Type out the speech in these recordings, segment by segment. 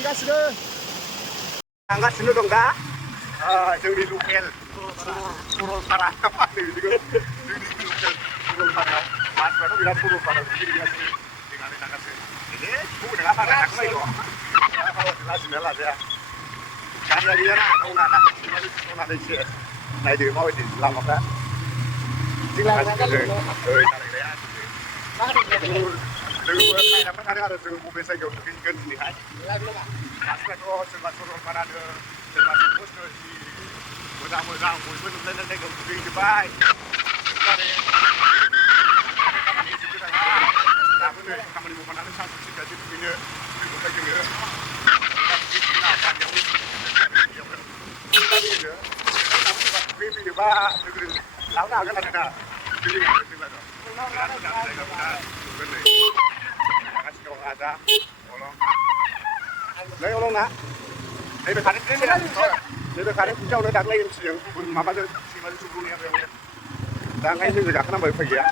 दुगैगासिनो थांगासिनो दं दा जोंनि लकेल सरलपारा मा होनो बिदिखौ जोंनि लकेल सरलपारायाव मानसिफ्राथ' बिराद सरलपारायाव दुगैगासिनो दैमानि थांगासिनो बेखौ नङा बारा थांबाय दं लाजिना लाजाया गारिया गैयाना गावना गावनानैसो नायदो माबायदि लामाफ्रा जोंबो नायलांबाय थादों आरो जों बबे जायगायाव दुगैगोन दिनैहाय मानसिफ्राथ' सोरबा सरलपारानो सोरबा संकसनो जि मोजां मोजां बयबो नुलायनाय जायगायाव दुगैजोब्बाय दाबो नै खामानि मावनानै सानसे सिगांसो दुगैनो ओमफ्राय जोङो फैयोबा लोगो लांनो हागोन आरो ना नै अलंना नैबे खारें खुन्थियावनो दाख्लै जों माबाजों सैमाजों सौग्रावनाया बेयावनो दा ओंखायनो जोङो गाखोनांबाय उफाय गैया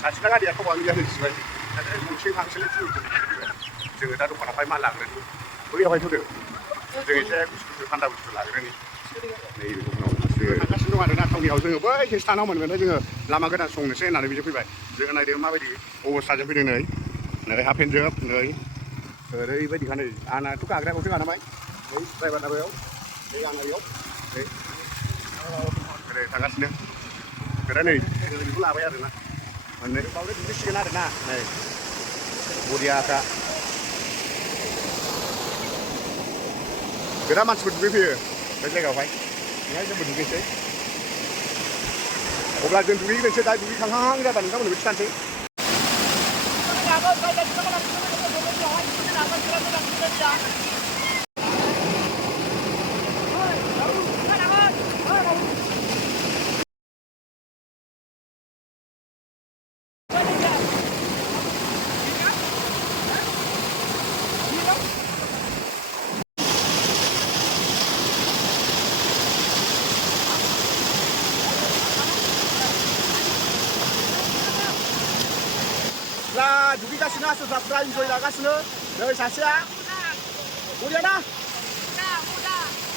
सासेना गारिया थबानो गैया होनसिबाय गंसे हांसोले जोङो दा दखानावहाय मा लाग्रोन बैयावहाय थ'दो जों एसे गुसु थान्दा बुस्थु लाग्रोनि नैबे दखानाव थांगासिनो दं आरोना थावनियाव जोङो बै स्टेसनाव मोनगोन जोङो लामा गोदान संनोसै होननानै बिजों फैबाय जोङो नायदो माबायदि अबस्थाजों फैदों नै हाफेनजोब नै ओरैबायदिखा नै आंनाथ' गाग्रायावसो गानामाय नै ड्राइभारना बेयाव नै आंना बेयाव नै ओरै थांगासिनो खोथा नै बेखौ लाबाय आरोना मोननै बावनो दुगैसिगोन आरोना नै बरियाखा बिराद मानसिफोर दुगैफैयो बे जायगायावहाय बेहाय जोंबो दुगैसै अब्ला जों दुगैग्रोनोसै दा दुगैखांहां जाबा नोंथांमोननोबो खिथानोसै 자, 두기가시나 하셔서 프라임 조이 나가시는 여기 자시야 우리나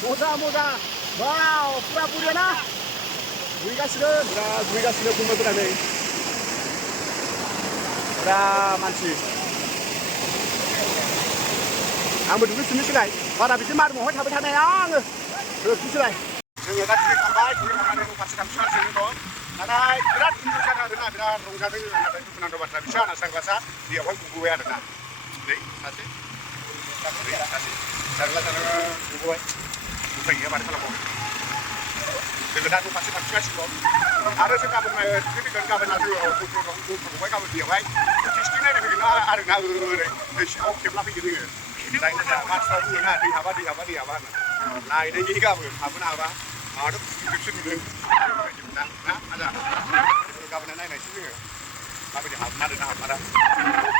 모자 와우 프라 우리나 두기가시는 군것들하네 자 많지 아무 누구 쓰는 시간 와라 비지 말고 뭐 하고 타네 양 그 비지라 जोङो दा दुगैखांनानै न' फारसे थांफिनगासिनो दं नाथाय बिराद इन्जय जादों आरोना बिराद रंजादों नाथाय दुखुनांथाव बाथ्रा बिसोर आंना सारग्लासा दैयावहाय गबोबाय आरोना नै सासे सारग्लासानो गबोबाय उफाय गैया माथो खालामबावनो जोङो दा न' फारसे थांफिनगासिनो दं आरो जों गाबोन दुगैफैगोन गाबोन गबोबाय गाबोन दैयावहाय टेस्टिं नायनो फैगोन आरोना ओरै दै सिङाव खेबला फैगोन जोङो जायनि थाखाय मानसिफ्रा बुङोना दै हाबा होनना नायनायनि गाबोन हाबोनो हाबा आंहाथ' खेबसे नुदों ना आदा गाबोन नायनायसै जोङो माबायदि हाबमारो ना हाबमारा